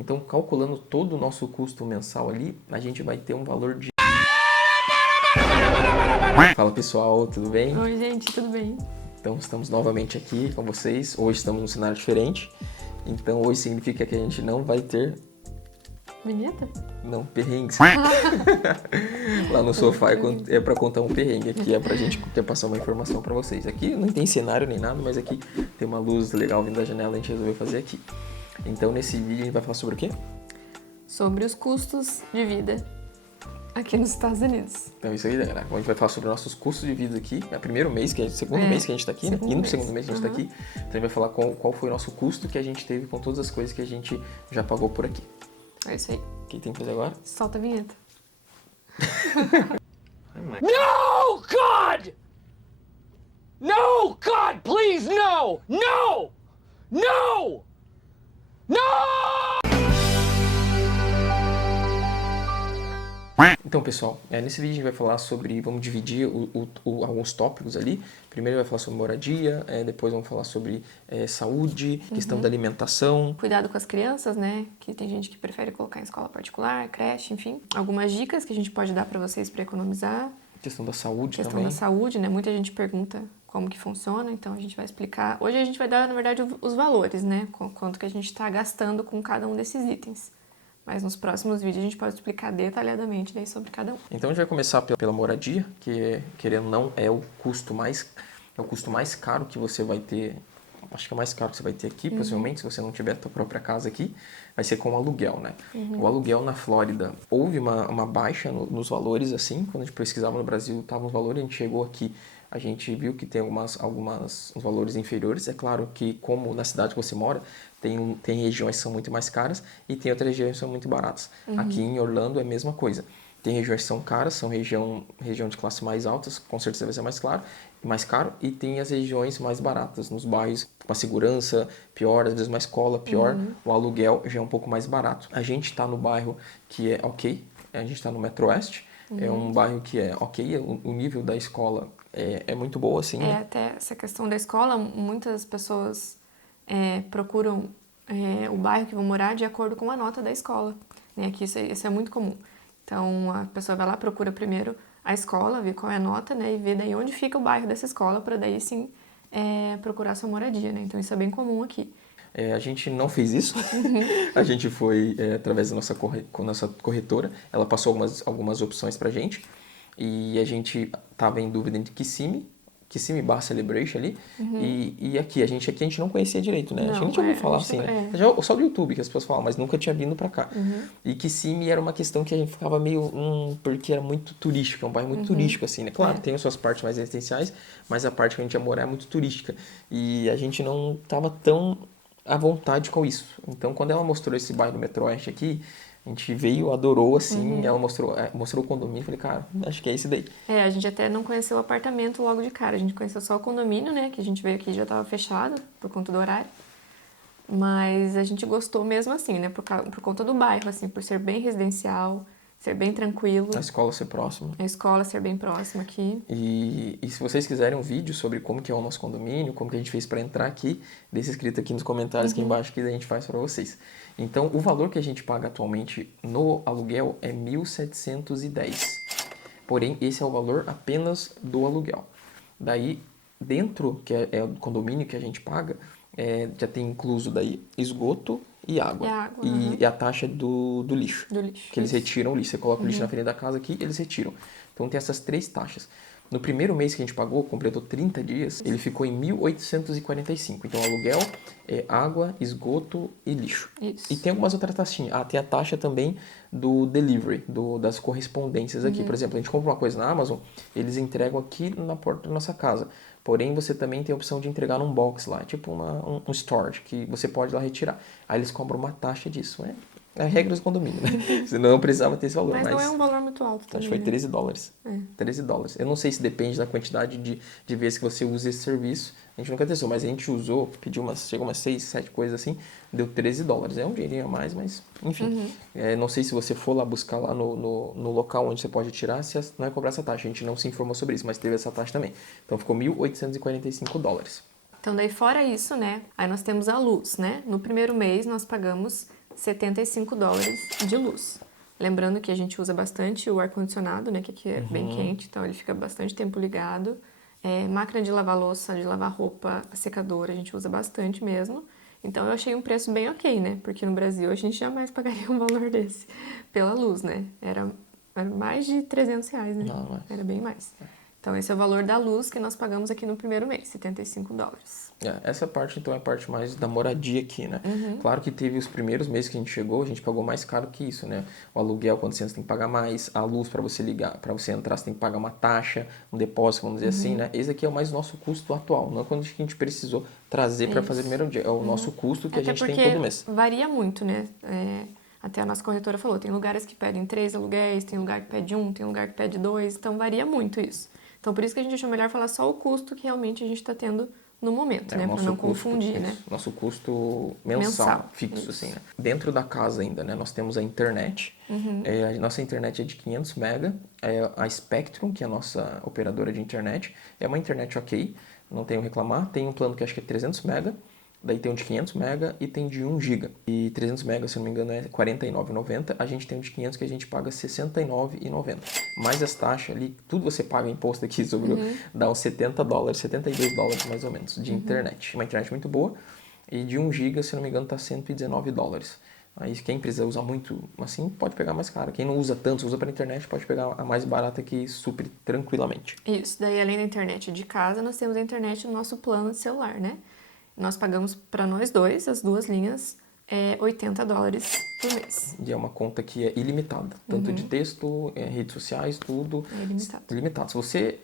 Então, calculando todo o nosso custo mensal ali, a gente vai ter um valor de... Fala pessoal, tudo bem? Oi gente, tudo bem? Então, estamos novamente aqui com vocês. Hoje estamos num cenário diferente. Então, hoje significa que a gente não vai ter... Vinheta? Não, perrengues. Lá no sofá é pra contar um perrengue. Aqui é pra gente quer passar uma informação pra vocês. Aqui não tem cenário nem nada, mas aqui tem uma luz legal vindo da janela, a gente resolveu fazer aqui. Então, nesse vídeo a gente vai falar sobre o quê? Sobre os custos de vida aqui nos Estados Unidos. Então, isso aí, galera. A gente vai falar sobre nossos custos de vida aqui. É o primeiro mês, segundo mês que a gente tá aqui, né? E no segundo mês que a gente tá aqui. Então, a gente vai falar qual foi o nosso custo que a gente teve com todas as coisas que a gente já pagou por aqui. É isso aí. O que tem que fazer agora? Solta a vinheta. No, God! No, God, please, no! No! No! No! Então, pessoal, nesse vídeo a gente vai falar sobre, vamos dividir alguns tópicos ali. Primeiro vai falar sobre moradia, depois vamos falar sobre saúde, questão da alimentação. Cuidado com as crianças, né? Que tem gente que prefere colocar em escola particular, creche, enfim. Algumas dicas que a gente pode dar pra vocês pra economizar. Questão da saúde Questão também. da saúde, né? Muita gente pergunta como que funciona, então a gente vai explicar. Hoje a gente vai dar, na verdade, os valores, né? Quanto que a gente tá gastando com cada um desses itens. Mas nos próximos vídeos a gente pode explicar detalhadamente daí sobre cada um. Então a gente vai começar pela moradia, que querendo ou não é o custo mais caro que você vai ter. Acho que é o mais caro que você vai ter aqui, possivelmente, se você não tiver a sua própria casa aqui, vai ser com o aluguel, né? O aluguel na Flórida, houve uma baixa nos valores, assim, quando a gente pesquisava no Brasil, estavam os valores, a gente chegou aqui, a gente viu que tem alguns valores inferiores. É claro que, como na cidade que você mora, tem regiões que são muito mais caras e tem outras regiões que são muito baratas. Aqui em Orlando é a mesma coisa. Tem regiões que são caras, são região de classe mais altas, com certeza vai ser mais caro, e tem as regiões mais baratas, nos bairros com a segurança pior, às vezes uma escola pior, o aluguel já é um pouco mais barato. A gente está no bairro que é ok, a gente está no Metro Oeste, é um bairro que é ok, o nível da escola é muito boa, assim. Né? Até essa questão da escola, muitas pessoas procuram o bairro que vão morar de acordo com a nota da escola. Né? Aqui isso é muito comum. Então, a pessoa vai lá, procura primeiro a escola, vê qual é a nota, né? E vê daí onde fica o bairro dessa escola, para daí sim procurar sua moradia, né? Então, isso é bem comum aqui. A gente não fez isso. A gente foi através da nossa corretora. Ela passou algumas opções pra gente. E a gente tava em dúvida entre Kissimmee Bar Celebration ali, e aqui. A gente não conhecia direito, né? Não, a gente ouviu falar assim, né? Só do YouTube que as pessoas falam, mas nunca tinha vindo pra cá. E Kissimmee era uma questão que a gente ficava meio... porque era muito turístico, é um bairro muito turístico, assim, né? Claro, tem as suas partes mais residenciais, mas a parte que a gente ia morar é muito turística. E a gente não tava tão à vontade com isso. Então, quando ela mostrou esse bairro do Metro Oeste aqui, a gente veio, adorou, assim, ela mostrou o condomínio, falei, cara, acho que é esse daí. A gente até não conheceu o apartamento logo de cara, a gente conheceu só o condomínio, né, que a gente veio aqui e já estava fechado, por conta do horário. Mas a gente gostou mesmo assim, né, por conta do bairro, assim, por ser bem residencial, ser bem tranquilo. A escola ser próxima. A escola ser bem próxima aqui. E se vocês quiserem um vídeo sobre como que é o nosso condomínio, como que a gente fez para entrar aqui, deixa escrito aqui nos comentários aqui embaixo que a gente faz para vocês. Então, o valor que a gente paga atualmente no aluguel é $1.710. Porém, esse é o valor apenas do aluguel. Daí, dentro, que é o condomínio que a gente paga, já tem incluso daí esgoto e água. E a taxa do lixo. Do lixo. Que eles retiram o lixo. Você coloca o lixo na frente da casa aqui, eles retiram. Então tem essas 3 taxas. No primeiro mês que a gente pagou, completou 30 dias, ele ficou em 1.845. Então aluguel, água, esgoto e lixo. Isso. E tem algumas outras taxinhas. Tem a taxa também do delivery, das correspondências aqui. Por exemplo, a gente compra uma coisa na Amazon, eles entregam aqui na porta da nossa casa. Porém, você também tem a opção de entregar num box lá, tipo um storage, que você pode ir lá retirar. Aí eles cobram uma taxa disso, né? É a regra do condomínio, né? Você não precisava ter esse valor. Mas não é um valor muito alto também. Acho que foi $13. $13. Eu não sei se depende da quantidade de vezes que você usa esse serviço. A gente nunca testou, mas a gente usou, chegou umas 6, 7 coisas assim, deu $13. É um dinheirinho a mais, mas enfim. Não sei se você for lá buscar lá no local onde você pode tirar, se não vai cobrar essa taxa. A gente não se informou sobre isso, mas teve essa taxa também. Então ficou $1.845. Então daí fora isso, né, aí nós temos a luz, né? No primeiro mês nós pagamos $75 de luz. Lembrando que a gente usa bastante o ar-condicionado, né? Que aqui é bem quente, então ele fica bastante tempo ligado. Máquina de lavar louça, de lavar roupa, secadora, a gente usa bastante mesmo. Então eu achei um preço bem ok, né? Porque no Brasil a gente jamais pagaria um valor desse pela luz, né? Era mais de R$300, né? Não, mas... Era bem mais. Então esse é o valor da luz que nós pagamos aqui no primeiro mês, $75. Essa parte, então, é a parte mais da moradia aqui, né? Claro que teve os primeiros meses que a gente chegou, a gente pagou mais caro que isso, né? O aluguel, quando você entra, tem que pagar mais. A luz, para você ligar, para você entrar, você tem que pagar uma taxa, um depósito, vamos dizer assim, né? Esse aqui é o mais nosso custo atual, não é quando a gente precisou trazer para fazer o primeiro dia. É o nosso custo que a gente tem todo mês. Varia muito, né? Até a nossa corretora falou, tem lugares que pedem 3 aluguéis, tem lugar que pede 1, tem lugar que pede 2, então varia muito isso. Então, por isso que a gente achou melhor falar só o custo que realmente a gente está tendo no momento, né? Para não confundir, né? Nosso custo mensal fixo, isso. assim, né? Dentro da casa ainda, né? Nós temos a internet. A nossa internet é de 500 mega. A Spectrum, que é a nossa operadora de internet, é uma internet ok, não tenho a reclamar. Tem um plano que acho que é 300 mega. Daí tem um de 500 mega e tem de 1 giga. E 300 mega, se não me engano, é R$ 49,90. A gente tem um de 500 que a gente paga R$ 69,90. Mais as taxas ali, tudo você paga imposto aqui sobre dá uns $70, $72 mais ou menos de internet. Uma internet muito boa. E de 1 giga, se não me engano, tá $119. Aí quem precisa usar muito assim, pode pegar mais caro. Quem não usa tanto, usa para internet, pode pegar a mais barata que supre tranquilamente. Isso, daí além da internet de casa, nós temos a internet no nosso plano de celular, né? Nós pagamos para nós dois, as duas linhas, $80 por mês. E é uma conta que é ilimitada, tanto de texto, redes sociais, tudo. É ilimitado. Ilimitado. Se você,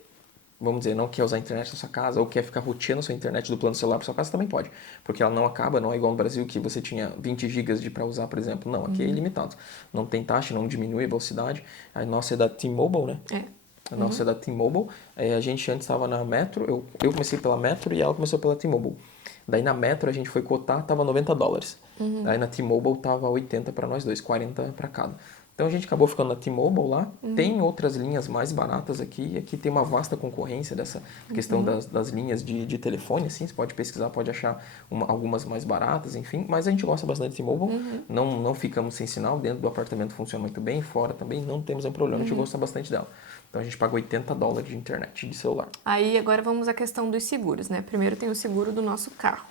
vamos dizer, não quer usar a internet na sua casa ou quer ficar roteando a sua internet do plano celular para sua casa, também pode. Porque ela não acaba, não é igual no Brasil que você tinha 20 gigas para usar, por exemplo. Não, aqui é ilimitado. Não tem taxa, não diminui a velocidade. A nossa é da T-Mobile, né? A nossa é da T-Mobile. A gente antes estava na Metro, eu comecei pela Metro e ela começou pela T-Mobile. Daí na Metro a gente foi cotar, tava $90. Daí na T-Mobile tava 80 para nós dois, 40 para cada. Então a gente acabou ficando na T-Mobile lá. Tem outras linhas mais baratas aqui. Aqui tem uma vasta concorrência dessa questão das linhas de telefone, assim. Você pode pesquisar, pode achar algumas mais baratas, enfim. Mas a gente gosta bastante de T-Mobile. Não ficamos sem sinal. Dentro do apartamento funciona muito bem. Fora também não temos nenhum problema. A gente gosta bastante dela. Então a gente paga $80 de internet, de celular. Aí agora vamos à questão dos seguros, né? Primeiro tem o seguro do nosso carro.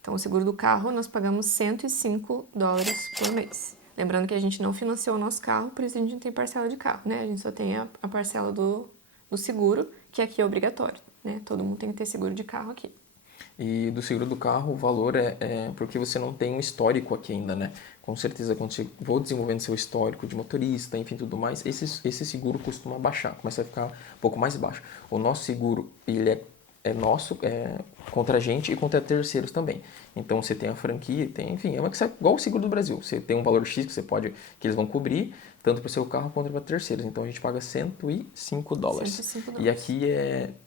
Então o seguro do carro nós pagamos $105 por mês. Lembrando que a gente não financiou o nosso carro, por isso a gente não tem parcela de carro, né? A gente só tem a parcela do seguro, que aqui é obrigatório, né? Todo mundo tem que ter seguro de carro aqui. E do seguro do carro, o valor é porque você não tem um histórico aqui ainda, né? Com certeza, quando você for desenvolvendo seu histórico de motorista, enfim, tudo mais, esse seguro costuma baixar, começa a ficar um pouco mais baixo. O nosso seguro, ele é nosso, contra a gente e contra terceiros também. Então, você tem a franquia, enfim, igual o seguro do Brasil. Você tem um valor X que eles vão cobrir, tanto para o seu carro quanto para terceiros. Então, a gente paga $105. $105. E aqui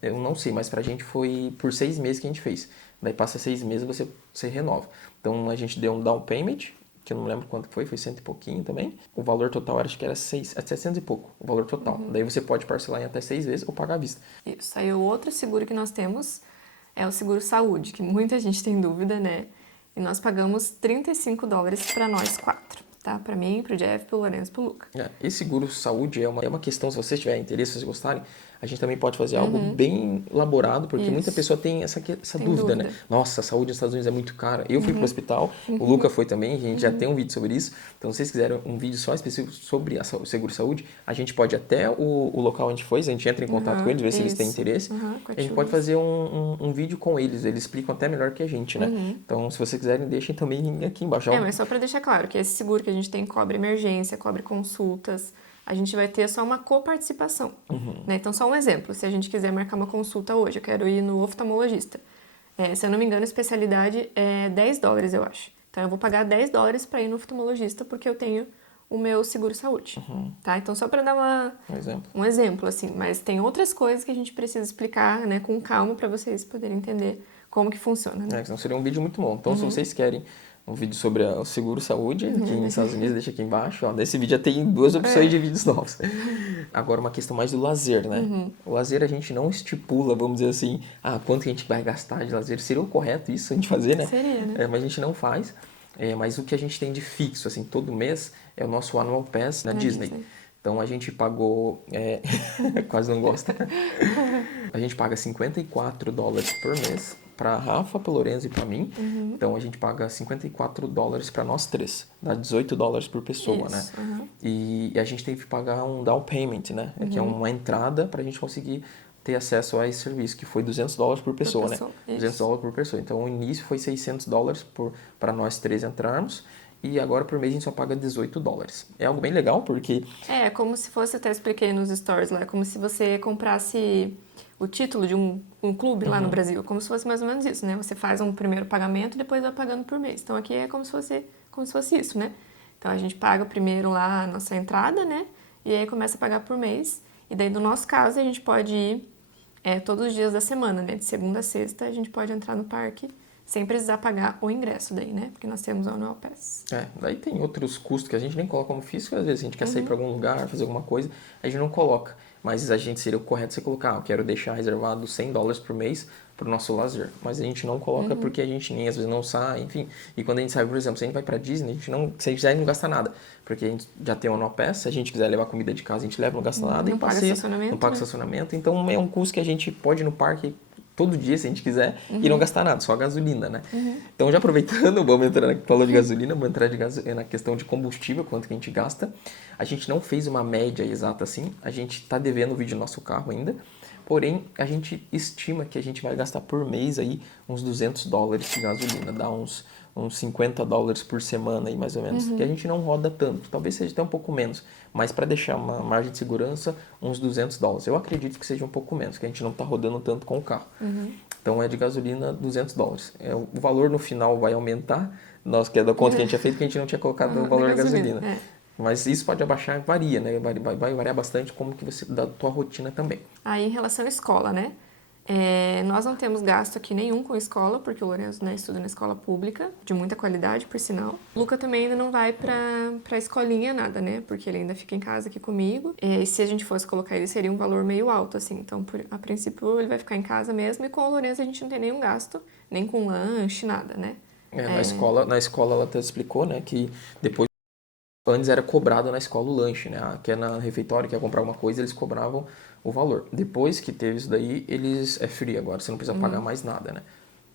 eu não sei, mas pra gente foi por 6 meses que a gente fez. Daí passa 6 meses você renova. Então, a gente deu um down payment, que eu não lembro quanto foi 100 e pouquinho também. O valor total acho que era 700 e pouco, o valor total. Daí você pode parcelar em até 6 vezes ou pagar à vista. Isso, aí o outro seguro que nós temos é o seguro saúde, que muita gente tem dúvida, né? E nós pagamos $35 para nós 4, tá? Para mim, pro Jeff, pro Lourenço, pro Luca. Esse seguro saúde é uma questão, se vocês tiverem interesse, se vocês gostarem, a gente também pode fazer algo bem elaborado, porque muita pessoa tem essa dúvida, né? Nossa, a saúde nos Estados Unidos é muito cara. Eu fui pro hospital, o Luca foi também, a gente já tem um vídeo sobre isso. Então, se vocês quiserem um vídeo só específico sobre o seguro saúde, a gente pode até o local onde foi, a gente entra em contato com eles, ver se eles têm interesse. A gente pode fazer um vídeo com eles explicam até melhor que a gente, né? Então, se vocês quiserem, deixem também aqui embaixo. Mas só para deixar claro que esse seguro que a gente tem cobre emergência, cobre consultas. A gente vai ter só uma coparticipação, né? Então, só um exemplo. Se a gente quiser marcar uma consulta hoje, eu quero ir no oftalmologista. Se eu não me engano, a especialidade é $10, eu acho. Então, eu vou pagar $10 para ir no oftalmologista porque eu tenho o meu seguro-saúde, tá? Então, só para dar um exemplo, assim. Mas tem outras coisas que a gente precisa explicar, né, com calma para vocês poderem entender como que funciona, né? Senão seria um vídeo muito bom. Então, se vocês querem um vídeo sobre o seguro-saúde aqui nos Estados Unidos, deixa aqui embaixo. Ó, nesse vídeo já tem 2 opções de vídeos novos. Agora, uma questão mais do lazer, né? O lazer a gente não estipula, vamos dizer assim, quanto que a gente vai gastar de lazer. Seria o correto isso a gente fazer, né? Seria, né? Mas a gente não faz. Mas o que a gente tem de fixo, assim, todo mês, é o nosso Annual Pass na Disney. Então a gente pagou, quase não gosta, a gente paga $54 por mês para Rafa, para Lorenzo e para mim. Então a gente paga $54 para nós três, dá $18 por pessoa, né? E a gente teve que pagar um down payment, né? Que é uma entrada para a gente conseguir ter acesso a esse serviço, que foi $200 por pessoa, né? $200 por pessoa. Então o início foi $600 para nós três entrarmos. E agora por mês a gente só paga $18. É algo bem legal, porque... É como se fosse, até expliquei nos stories lá, como se você comprasse o título de um clube lá no Brasil. Como se fosse mais ou menos isso, né? Você faz um primeiro pagamento e depois vai pagando por mês. Então aqui é como se fosse isso, né? Então a gente paga primeiro lá a nossa entrada, né? E aí começa a pagar por mês. E daí no nosso caso a gente pode ir todos os dias da semana, né? De segunda a sexta a gente pode entrar no parque sem precisar pagar o ingresso daí, né? Porque nós temos o Annual Pass. Daí tem outros custos que a gente nem coloca como físico, às vezes a gente quer sair para algum lugar, fazer alguma coisa, a gente não coloca. Mas a gente seria o correto você colocar, eu quero deixar reservado $100 por mês para o nosso lazer. Mas a gente não coloca porque a gente nem às vezes não sai, enfim. E quando a gente sai, por exemplo, se a gente vai para Disney, a gente não, se a gente quiser, não gasta nada. Porque a gente já tem o Annual Pass, se a gente quiser levar comida de casa, a gente leva, não gasta nada. Não paga estacionamento, não paga estacionamento. Então é um custo que a gente pode ir no parque todo dia, se a gente quiser, e não gastar nada, só a gasolina, né? Então, já aproveitando, vamos entrar falou de gasolina, vamos entrar na questão de combustível, quanto que a gente gasta. A gente não fez uma média exata assim, a gente está devendo o vídeo do nosso carro ainda, porém, a gente estima que a gente vai gastar por mês aí uns $200 de gasolina, dá uns $50 por semana aí, mais ou menos, que a gente não roda tanto, talvez seja até um pouco menos, mas para deixar uma margem de segurança, uns $200. Eu acredito que seja um pouco menos, que a gente não está rodando tanto com o carro. Então é de gasolina $200. O valor no final vai aumentar, que é da conta que a gente tinha feito, que a gente não tinha colocado o valor da gasolina. Mas isso pode abaixar, varia, né? Vai variar bastante como que você, da tua rotina também. Aí em relação à escola, né? Nós não temos gasto aqui nenhum com escola, porque o Lourenço, né, estuda na escola pública, de muita qualidade, por sinal. O Luca também ainda não vai pra escolinha nada, né? Porque ele ainda fica em casa aqui comigo. E se a gente fosse colocar ele, seria um valor meio alto, assim. Então, a princípio, ele vai ficar em casa mesmo. E com o Lourenço a gente não tem nenhum gasto, nem com lanche, nada, né? Na escola ela até explicou, né, que depois, antes era cobrado na escola o lanche, né? Que é na refeitório, que ia comprar alguma coisa, eles cobravam o valor. Depois que teve isso daí, é free agora, você não precisa pagar mais nada, né?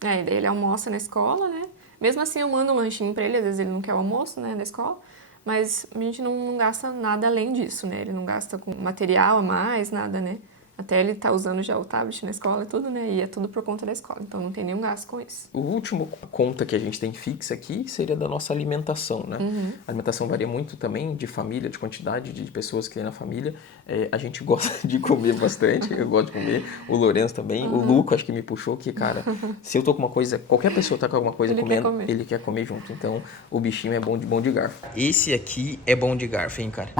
E daí ele almoça na escola, né? Mesmo assim eu mando um lanchinho pra ele, às vezes ele não quer o almoço, né, da escola, mas a gente não gasta nada além disso, né? Ele não gasta com material a mais, nada, né? Até ele tá usando já o tablet na escola e tudo, né? E é tudo por conta da escola, então não tem nenhum gasto com isso. O último conta que a gente tem fixa aqui seria da nossa alimentação, né? A alimentação varia muito também de família, de quantidade de pessoas que tem na família. A gente gosta de comer bastante, eu gosto de comer. O Lourenço também. O Luco, acho que me puxou que, cara, se eu tô com uma coisa, qualquer pessoa tá com alguma coisa comendo, ele quer comer junto. Então, o bichinho é bom de garfo. Esse aqui é bom de garfo, hein, cara?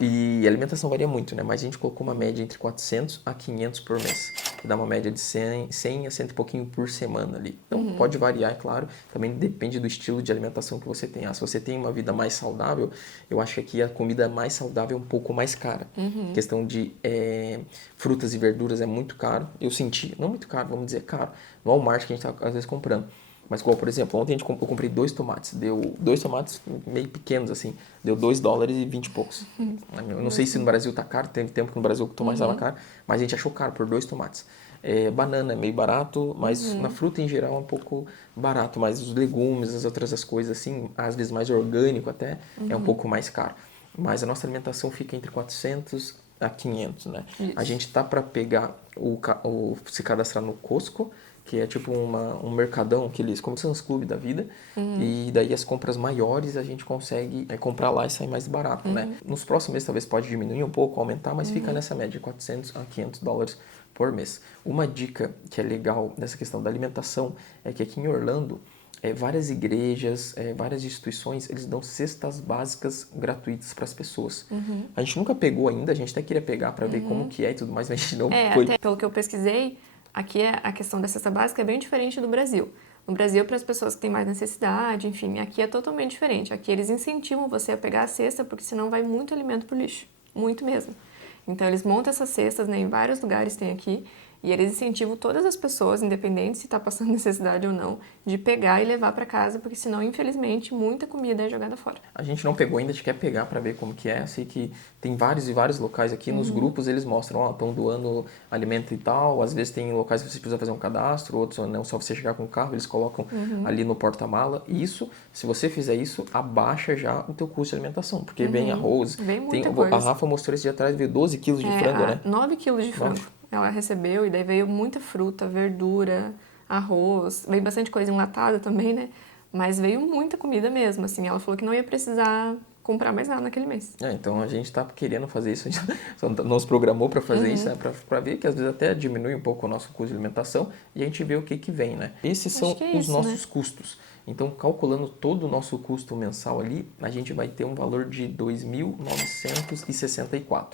E a alimentação varia muito, né? Mas a gente colocou uma média entre 400 a 500 por mês. Que dá uma média de 100 a 100 e pouquinho por semana ali. Então pode variar, é claro. Também depende do estilo de alimentação que você tem. Se você tem uma vida mais saudável, eu acho que aqui a comida mais saudável é um pouco mais cara. Questão de frutas e verduras é muito caro. Eu senti, não muito caro, vamos dizer caro. No Walmart que a gente tá às vezes comprando. Mas igual, por exemplo, ontem eu comprei 2 tomates. Deu 2 tomates meio pequenos, assim. Deu $2,20 e poucos. Eu não sei se no Brasil tá caro. Teve tempo que no Brasil o tomate estava caro. Mas a gente achou caro por 2 tomates. Banana é meio barato, mas na fruta em geral é um pouco barato. Mas os legumes, as coisas assim, às vezes mais orgânico até, é um pouco mais caro. Mas a nossa alimentação fica entre 400 a 500, né? Isso. A gente tá para pegar se cadastrar no Costco, que é tipo um mercadão, como são os clubes da vida, e daí as compras maiores a gente consegue comprar lá e sair mais barato, né? Nos próximos meses talvez pode diminuir um pouco, aumentar, mas fica nessa média, $400 a $500 por mês. Uma dica que é legal nessa questão da alimentação é que aqui em Orlando, várias igrejas, várias instituições, eles dão cestas básicas gratuitas para as pessoas. A gente nunca pegou ainda, a gente até queria pegar para ver como que é e tudo mais, mas a gente não foi. Até pelo que eu pesquisei, aqui a questão da cesta básica é bem diferente do Brasil. No Brasil, para as pessoas que têm mais necessidade, enfim, aqui é totalmente diferente. Aqui eles incentivam você a pegar a cesta, porque senão vai muito alimento pro lixo. Muito mesmo. Então, eles montam essas cestas, né, em vários lugares tem aqui, E eles incentivam todas as pessoas, independente se está passando necessidade ou não, de pegar e levar para casa, porque senão, infelizmente, muita comida é jogada fora. A gente não pegou ainda, a gente quer pegar para ver como que é. Sei que tem vários e vários locais aqui. Nos grupos eles mostram, ó, estão doando alimento e tal. Às vezes tem locais que você precisa fazer um cadastro, outros não, só você chegar com o carro, eles colocam ali no porta-mala. E isso, se você fizer isso, abaixa já o teu custo de alimentação, porque vem arroz. Vem muita tem, coisa. A Rafa mostrou esse dia atrás, veio 12 quilos de frango, né? 9 quilos de frango. Ela recebeu, e daí veio muita fruta, verdura, arroz, veio bastante coisa enlatada também, né? Mas veio muita comida mesmo, assim. Ela falou que não ia precisar comprar mais nada naquele mês. Então a gente tá querendo fazer isso, a gente só nos programou para fazer isso, né? Pra ver que às vezes até diminui um pouco o nosso custo de alimentação e a gente vê o que vem, né? Esses são os nossos custos. Então, calculando todo o nosso custo mensal ali, a gente vai ter um valor de 2.964.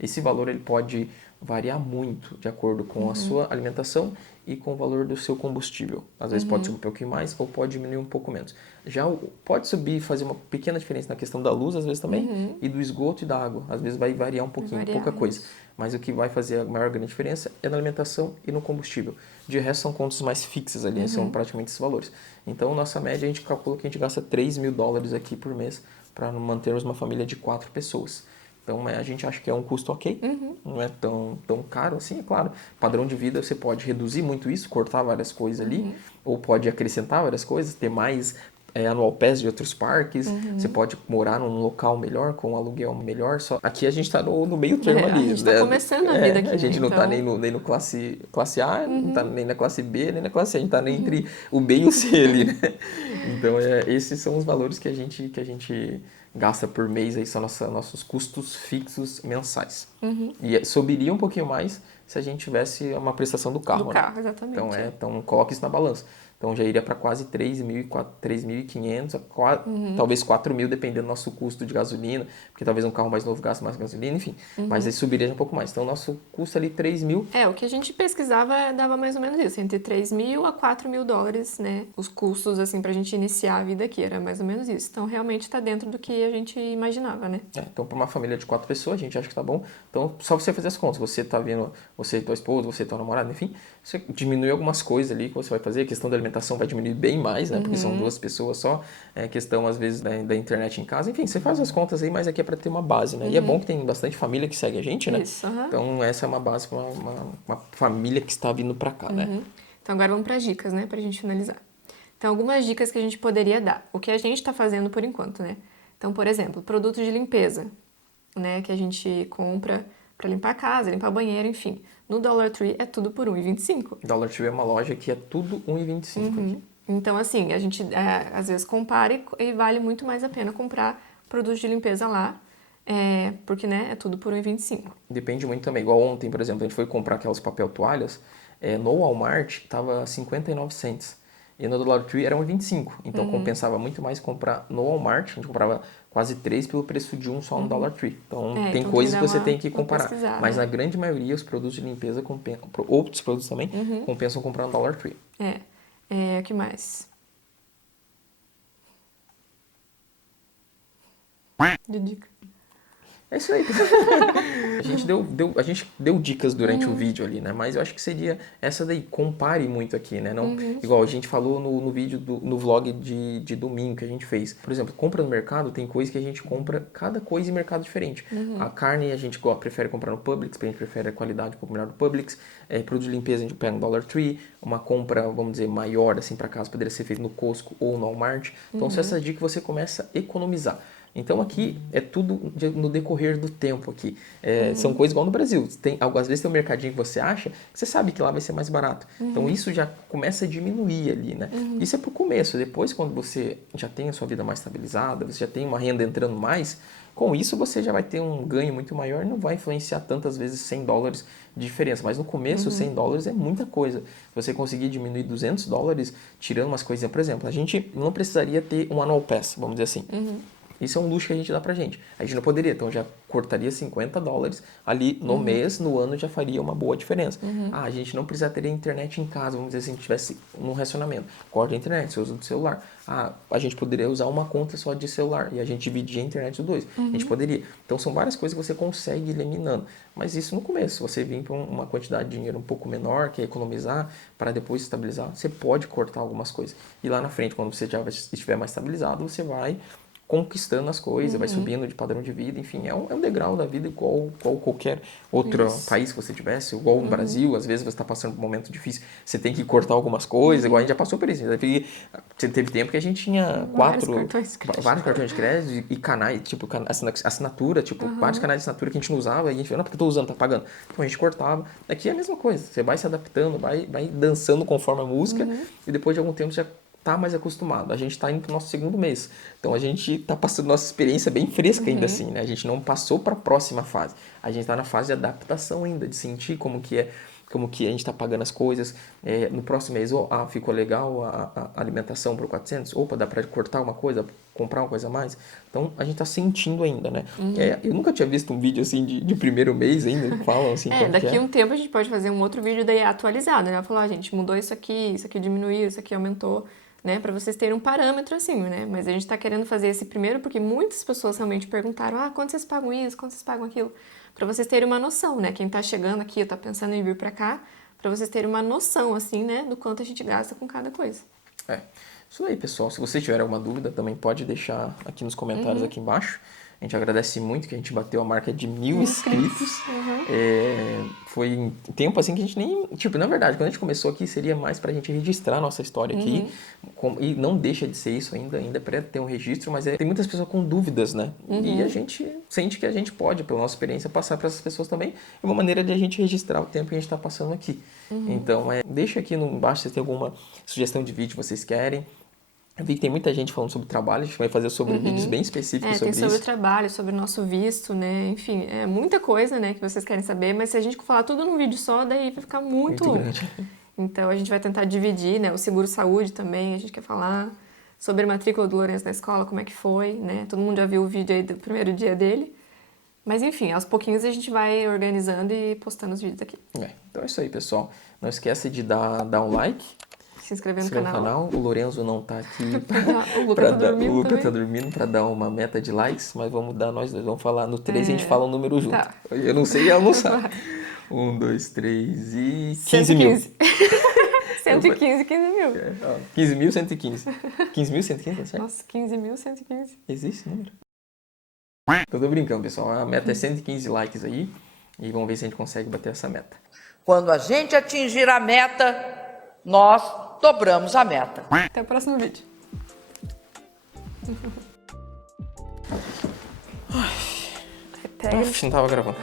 Esse valor ele pode variar muito de acordo com a sua alimentação e com o valor do seu combustível. Às vezes pode subir um pouquinho mais ou pode diminuir um pouco menos. Já pode subir e fazer uma pequena diferença na questão da luz, às vezes também, e do esgoto e da água. Às vezes vai variar um pouquinho, pouca coisa. Mas o que vai fazer a maior grande diferença é na alimentação e no combustível. De resto, são contas mais fixas ali, são praticamente esses valores. Então, nossa média, a gente calcula que a gente gasta $3.000 aqui por mês para mantermos uma família de 4 pessoas. Então, a gente acha que é um custo ok, não é tão caro assim, é claro. Padrão de vida, você pode reduzir muito isso, cortar várias coisas ali, ou pode acrescentar várias coisas, ter mais annual pass de outros parques, você pode morar num local melhor, com um aluguel melhor. Só aqui a gente está no meio termo ali. A gente está começando a vida aqui, a gente não está então... nem no classe A, não está nem na classe B, nem na classe C, a gente está nem entre o B e o C ali, né? Então, esses são os valores que a gente gasta por mês, aí são nossos custos fixos mensais. E subiria um pouquinho mais se a gente tivesse uma prestação do carro. Do carro, exatamente. Então coloca isso na balança. Então já iria para quase 3.500, talvez 4.000, dependendo do nosso custo de gasolina, porque talvez um carro mais novo gaste mais gasolina, enfim. Mas aí subiria já um pouco mais. Então nosso custo ali 3.000. O que a gente pesquisava dava mais ou menos isso, entre 3.000 a 4.000 dólares, né? Os custos, assim, pra gente iniciar a vida aqui, era mais ou menos isso. Então realmente tá dentro do que a gente imaginava, né? Então para uma família de 4 pessoas, a gente acha que tá bom. Então só você fazer as contas. Você tá vendo, você e tua esposa, você e tua namorada, enfim, você diminui algumas coisas ali que você vai fazer. A questão da alimentação vai diminuir bem mais, né? Porque são 2 pessoas só. Questão, às vezes, da internet em casa. Enfim, você faz as contas aí, mas aqui é para ter uma base, né? E é bom que tem bastante família que segue a gente, né? Isso, Então, essa é uma base para uma família que está vindo para cá, né? Então, agora vamos para as dicas, né? Pra gente finalizar. Então, algumas dicas que a gente poderia dar. O que a gente está fazendo por enquanto, né? Então, por exemplo, produtos de limpeza, né? Que a gente compra para limpar a casa, limpar o banheiro, enfim. No Dollar Tree é tudo por R$1,25. Dollar Tree é uma loja que é tudo R$1,25 aqui. Então, assim, a gente às vezes compara e vale muito mais a pena comprar produtos de limpeza lá, porque, né, é tudo por R$1,25. Depende muito também. Igual ontem, por exemplo, a gente foi comprar aquelas papel toalhas, no Walmart tava 59 cents. E no Dollar Tree era R$1,25. Então compensava muito mais comprar no Walmart. A gente comprava quase 3 pelo preço de um só no Dollar Tree. Então tem então coisas que você tem que comparar. Mas né? na grande maioria os produtos de limpeza compensam, outros produtos também compensam comprar no Dollar Tree. O que mais? De dica. É isso aí. A gente deu dicas durante o vídeo ali, né? Mas eu acho que seria essa daí, compare muito aqui, né? Não, igual a gente falou no vídeo, no vlog de domingo que a gente fez. Por exemplo, compra no mercado, tem coisa que a gente compra, cada coisa em mercado diferente. A carne a gente prefere comprar no Publix, porque a gente prefere a qualidade um pouco melhor do Publix. Produto de limpeza a gente pega no Dollar Tree. Uma compra, vamos dizer, maior assim para casa poderia ser feita no Costco ou no Walmart. Então, se essa dica você começa a economizar. Então aqui é tudo no decorrer do tempo aqui. São coisas igual no Brasil. Às vezes tem um mercadinho que você acha, que você sabe que lá vai ser mais barato. Então isso já começa a diminuir ali, né? Isso é pro começo. Depois, quando você já tem a sua vida mais estabilizada, você já tem uma renda entrando mais, com isso você já vai ter um ganho muito maior e não vai influenciar tantas vezes $100 de diferença. Mas no começo, $100 é muita coisa. Se você conseguir diminuir $200, tirando umas coisinhas, por exemplo, a gente não precisaria ter um annual pass, vamos dizer assim. Isso é um luxo que a gente dá pra gente. A gente não poderia, então já cortaria $50 ali no mês, no ano já faria uma boa diferença. A gente não precisa ter internet em casa, vamos dizer assim, se a gente estivesse num relacionamento. Corta a internet, você usa do celular. A gente poderia usar uma conta só de celular e a gente dividir a internet dos dois. A gente poderia. Então são várias coisas que você consegue ir eliminando. Mas isso no começo, você vir para uma quantidade de dinheiro um pouco menor, que é economizar, para depois estabilizar, você pode cortar algumas coisas. E lá na frente, quando você já estiver mais estabilizado, você vai conquistando as coisas, vai subindo de padrão de vida, enfim, é um degrau da vida igual qualquer outro país que você tivesse, igual no Brasil, às vezes você está passando por um momento difícil, você tem que cortar algumas coisas, igual a gente já passou por isso, você teve tempo que a gente tinha vários cartões de crédito e canais, tipo, assinatura, tipo, vários canais de assinatura que a gente não usava, e a gente falou, não, porque eu tô usando, tá pagando, então a gente cortava, aqui é a mesma coisa, você vai se adaptando, vai dançando conforme a música, e depois de algum tempo você já tá mais acostumado. A gente tá indo pro nosso segundo mês. Então a gente tá passando nossa experiência bem fresca ainda assim, né? A gente não passou para a próxima fase. A gente tá na fase de adaptação ainda, de sentir como que a gente tá pagando as coisas. No próximo mês, ficou legal a alimentação por 400. Opa, dá para cortar uma coisa, comprar uma coisa a mais. Então a gente tá sentindo ainda, né? Eu nunca tinha visto um vídeo assim de primeiro mês ainda, que falam assim. Daqui a um tempo a gente pode fazer um outro vídeo daí atualizado, né? Falar, gente, mudou isso aqui diminuiu, isso aqui aumentou. Né, para vocês terem um parâmetro assim, né? Mas a gente está querendo fazer esse primeiro porque muitas pessoas realmente perguntaram, quanto vocês pagam isso, quanto vocês pagam aquilo, para vocês terem uma noção, né? Quem está chegando aqui, está pensando em vir para cá, para vocês terem uma noção assim, né, do quanto a gente gasta com cada coisa. Isso aí, pessoal. Se você tiver alguma dúvida, também pode deixar aqui nos comentários aqui embaixo. A gente agradece muito que a gente bateu a marca de 1000 inscritos. Foi em tempo assim que a gente nem... Tipo, na verdade, quando a gente começou aqui, seria mais pra gente registrar a nossa história aqui. E não deixa de ser isso ainda para ter um registro, mas tem muitas pessoas com dúvidas, né? E a gente sente que a gente pode, pela nossa experiência, passar para essas pessoas também. É uma maneira de a gente registrar o tempo que a gente está passando aqui. Então, deixa aqui embaixo se tem alguma sugestão de vídeo que vocês querem. Eu vi que tem muita gente falando sobre trabalho, a gente vai fazer sobre vídeos bem específicos sobre isso. Tem sobre o trabalho, sobre o nosso visto, né? Enfim, é muita coisa, né, que vocês querem saber, mas se a gente falar tudo num vídeo só, daí vai ficar muito longo. Grande. Então a gente vai tentar dividir, né? O seguro-saúde também, a gente quer falar sobre a matrícula do Lourenço na escola, como é que foi, né? Todo mundo já viu o vídeo aí do primeiro dia dele. Mas enfim, aos pouquinhos a gente vai organizando e postando os vídeos aqui. Então é isso aí, pessoal. Não esquece de dar um like. Se inscrever no canal. O Lorenzo não tá aqui. O Luca tá dormindo para dar uma meta de likes, mas vamos dar nós dois. Vamos falar no 3 e a gente fala um número junto. Tá. Eu não sei e ela não sabe. 1, 2, 3 e 15 mil. 115, 15 mil. 15.115. 15.115, tá certo? Nossa, 15.115. Existe esse número? Eu tô brincando, pessoal. A meta é 115 likes aí. E vamos ver se a gente consegue bater essa meta. Quando a gente atingir a meta, nós dobramos a meta. Até o próximo vídeo. Não tava gravando.